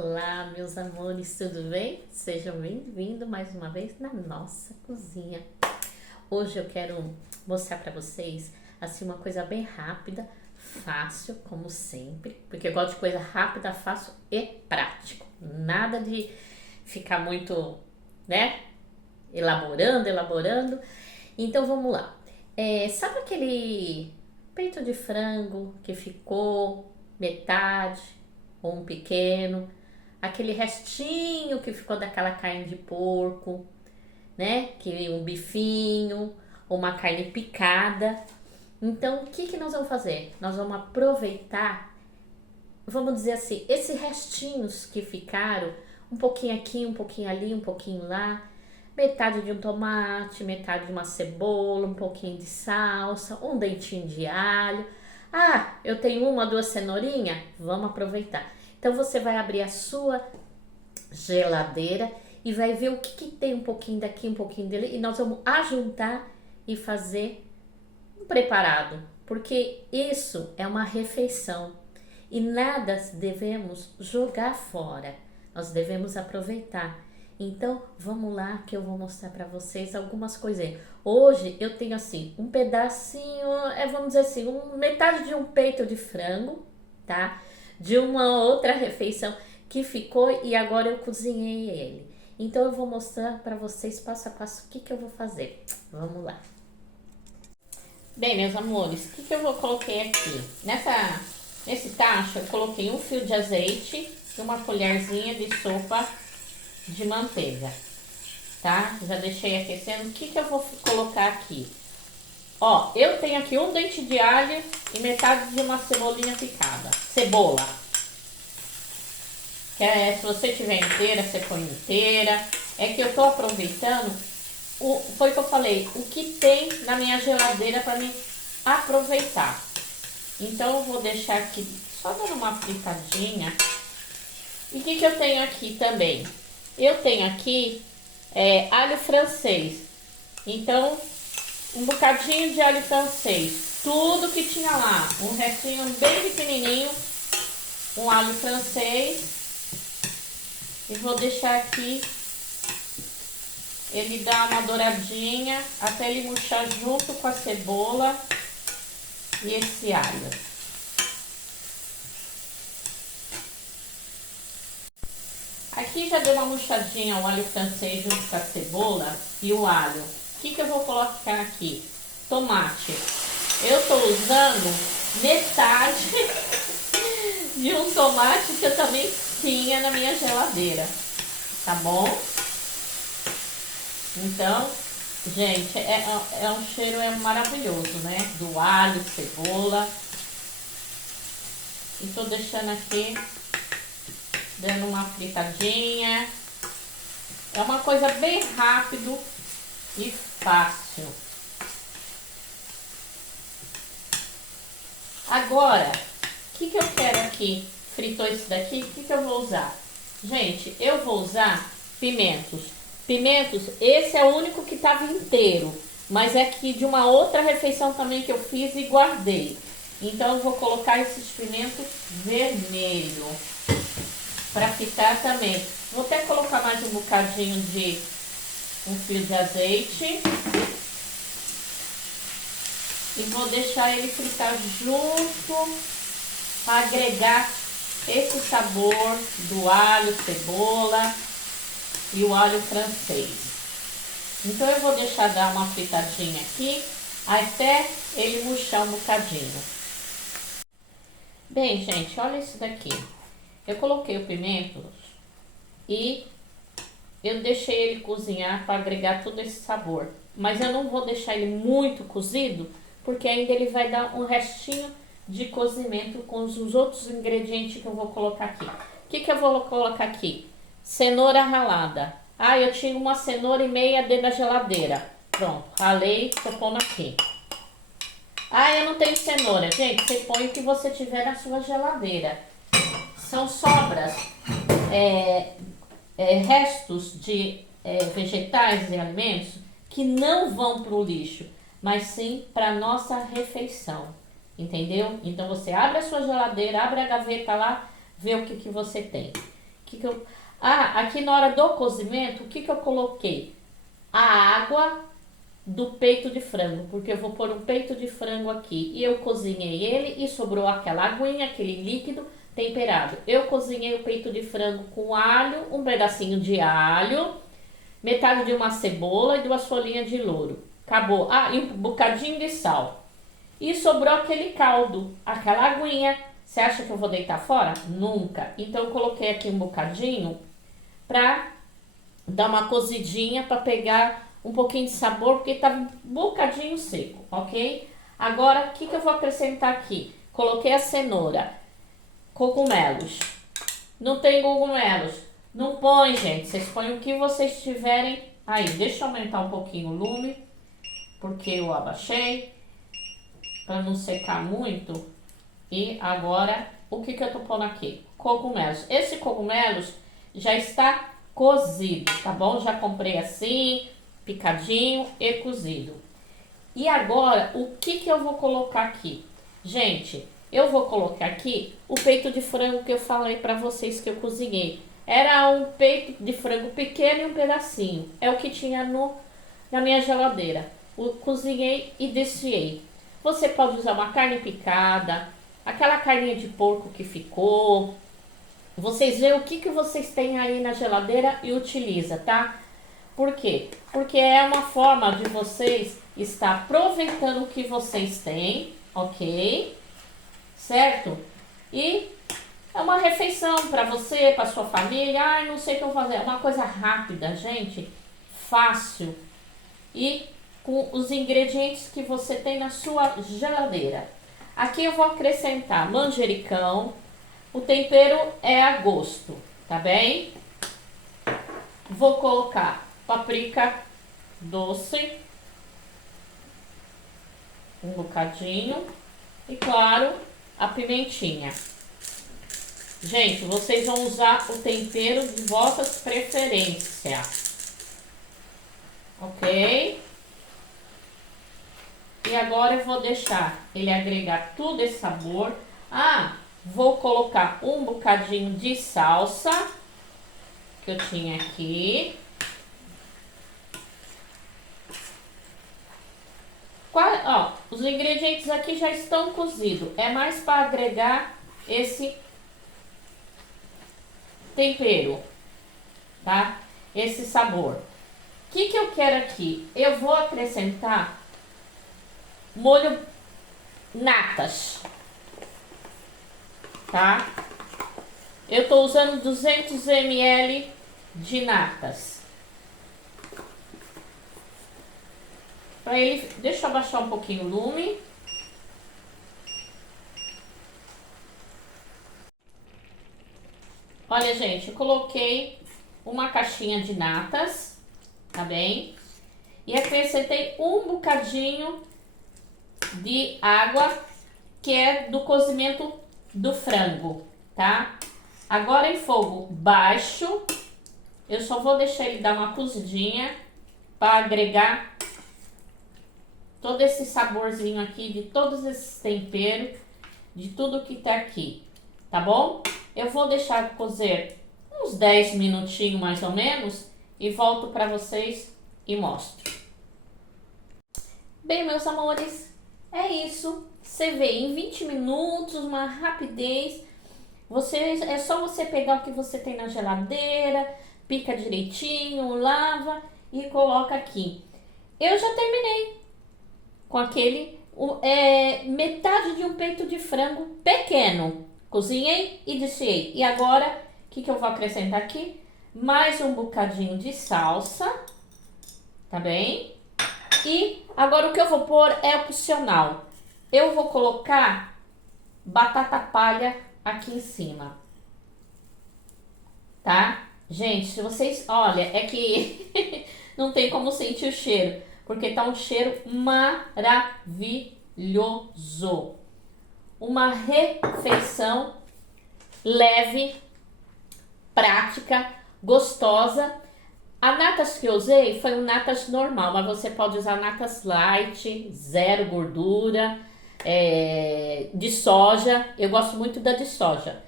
Olá, meus amores, tudo bem? Sejam bem-vindos mais uma vez na nossa cozinha. Hoje eu quero mostrar para vocês assim uma coisa bem rápida, fácil, como sempre, porque eu gosto de coisa rápida, fácil e prático. Nada de ficar muito, né, elaborando. Então vamos lá. Sabe aquele peito de frango que ficou metade ou um pequeno, aquele restinho que ficou daquela carne de porco, né? Que um bifinho, uma carne picada. Então, o que nós vamos fazer? Nós vamos aproveitar, vamos dizer assim, esses restinhos que ficaram, um pouquinho aqui, um pouquinho ali, um pouquinho lá, metade de um tomate, metade de uma cebola, um pouquinho de salsa, um dentinho de alho. Ah, eu tenho uma, duas cenourinhas? Vamos aproveitar. Então você vai abrir a sua geladeira e vai ver o que tem um pouquinho daqui, um pouquinho dele, e nós vamos ajuntar e fazer um preparado, porque isso é uma refeição e nada devemos jogar fora, nós devemos aproveitar. Então vamos lá que eu vou mostrar para vocês algumas coisinhas. Hoje eu tenho assim um pedacinho, vamos dizer assim, metade de um peito de frango, tá? De uma outra refeição que ficou e agora eu cozinhei ele. Então eu vou mostrar para vocês passo a passo o que eu vou fazer. Vamos lá. Bem, meus amores, o que eu coloquei aqui? Nesse tacho eu coloquei um fio de azeite e uma colherzinha de sopa de manteiga, tá? Já deixei aquecendo. O que eu vou colocar aqui? Ó, eu tenho aqui um dente de alho e metade de uma cebolinha picada. Cebola. Se você tiver inteira, você põe inteira. É que eu tô aproveitando, foi o que eu falei, o que tem na minha geladeira para mim aproveitar. Então eu vou deixar aqui só dando uma fritadinha. E o que eu tenho aqui também? Eu tenho aqui alho francês. Então, um bocadinho de alho francês. Tudo que tinha lá. Um restinho bem pequenininho. Um alho francês. E vou deixar aqui ele dar uma douradinha até ele murchar junto com a cebola e esse alho. Aqui já deu uma murchadinha o alho francês junto com a cebola e o alho. O que eu vou colocar aqui? Tomate. Eu tô usando metade de um tomate que eu também tinha na minha geladeira, tá bom? Então, gente, um cheiro maravilhoso, né? Do alho, cebola. E tô deixando aqui dando uma fritadinha. É uma coisa bem rápido e fácil. Agora, o que eu quero aqui? Fritou isso daqui, o que eu vou usar? Gente, eu vou usar pimentos. Pimentos, esse é o único que estava inteiro. Mas é aqui de uma outra refeição também que eu fiz e guardei. Então eu vou colocar esses pimentos vermelhos para ficar também. Vou até colocar mais um bocadinho de um fio de azeite. E vou deixar ele fritar junto para agregar esse sabor do alho, cebola e o alho francês. Então eu vou deixar dar uma fritadinha aqui até ele murchar um bocadinho. Bem, gente, olha isso daqui. Eu coloquei o pimento e eu deixei ele cozinhar para agregar todo esse sabor. Mas eu não vou deixar ele muito cozido, porque ainda ele vai dar um restinho de cozimento com os outros ingredientes que eu vou colocar aqui. O que eu vou colocar aqui? Cenoura ralada. Ah, eu tinha uma cenoura e meia dentro da geladeira. Pronto, ralei, tô pondo aqui. Ah, eu não tenho cenoura. Gente, você põe o que você tiver na sua geladeira. São sobras, restos de vegetais e alimentos que não vão para o lixo, mas sim para nossa refeição, entendeu? Então você abre a sua geladeira, abre a gaveta lá, vê o que você tem. O Aqui na hora do cozimento, o que eu coloquei? A água do peito de frango, porque eu vou pôr um peito de frango aqui. E eu cozinhei ele e sobrou aquela aguinha, aquele líquido temperado. Eu cozinhei o peito de frango com alho, um pedacinho de alho, metade de uma cebola e 2 folhinhas de louro. Acabou. E um bocadinho de sal. E sobrou aquele caldo, aquela aguinha. Você acha que eu vou deitar fora? Nunca. Então eu coloquei aqui um bocadinho pra dar uma cozidinha, pra pegar um pouquinho de sabor, porque tá um bocadinho seco, ok? Agora, o que eu vou acrescentar aqui? Coloquei a cenoura, cogumelos. Não tem cogumelos? Não põe, gente. Vocês põem o que vocês tiverem aí. Deixa eu aumentar um pouquinho o lume, porque eu abaixei, para não secar muito. E agora, o que eu tô pondo aqui? Cogumelos. Esse cogumelos já está cozido, tá bom? Já comprei assim, picadinho e cozido. E agora, o que eu vou colocar aqui? Gente, eu vou colocar aqui o peito de frango que eu falei pra vocês que eu cozinhei. Era um peito de frango pequeno e um pedacinho. É o que tinha na minha geladeira. Cozinhei e desfiei. Você pode usar uma carne picada, aquela carninha de porco que ficou. Vocês veem o que vocês têm aí na geladeira e utiliza, tá? Por quê? Porque é uma forma de vocês estar aproveitando o que vocês têm, ok? Certo? E é uma refeição para você, para sua família. Ai, não sei o que eu vou fazer. É uma coisa rápida, gente. Fácil. E com os ingredientes que você tem na sua geladeira. Aqui eu vou acrescentar manjericão. O tempero é a gosto, tá bem? Vou colocar páprica doce, um bocadinho, e claro, a pimentinha. Gente, vocês vão usar o tempero de vossas preferências, ok? E agora eu vou deixar ele agregar tudo esse sabor. Vou colocar um bocadinho de salsa que eu tinha aqui. Os ingredientes aqui já estão cozidos. É mais para agregar esse tempero, tá? Esse sabor. O que eu quero aqui? Eu vou acrescentar molho natas, tá? Eu tô usando 200 ml de natas. Para ele, deixa eu abaixar um pouquinho o lume. Olha, gente, eu coloquei uma caixinha de natas, tá bem? E acrescentei um bocadinho de água, que é do cozimento do frango, tá? Agora em fogo baixo, eu só vou deixar ele dar uma cozidinha para agregar todo esse saborzinho aqui de todos esses temperos, de tudo que tá aqui, tá bom? Eu vou deixar cozer uns 10 minutinhos mais ou menos e volto para vocês e mostro. Bem, meus amores, é isso. Você vê em 20 minutos, uma rapidez. É só você pegar o que você tem na geladeira, pica direitinho, lava e coloca aqui. Eu já terminei com aquele metade de um peito de frango pequeno. Cozinhei e desfiei. E agora, o que eu vou acrescentar aqui? Mais um bocadinho de salsa, tá bem? E agora o que eu vou pôr é opcional. Eu vou colocar batata palha aqui em cima, tá? Gente, se vocês... Olha, é que não tem como sentir o cheiro, porque tá um cheiro maravilhoso. Uma refeição leve, prática, gostosa. A natas que eu usei foi um natas normal, mas você pode usar natas light, zero gordura, de soja. Eu gosto muito da de soja.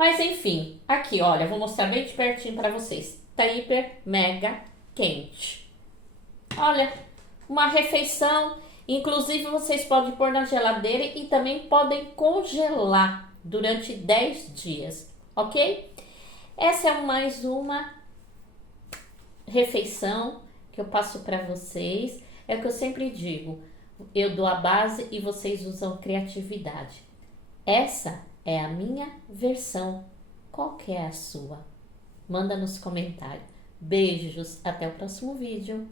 Mas enfim, aqui, olha, vou mostrar bem de pertinho para vocês. Tá hiper mega quente. Olha, uma refeição. Inclusive, vocês podem pôr na geladeira e também podem congelar durante 10 dias, ok? Essa é mais uma refeição que eu passo para vocês. É o que eu sempre digo. Eu dou a base e vocês usam criatividade. Essa é a minha versão. Qual que é a sua? Manda nos comentários. Beijos, até o próximo vídeo.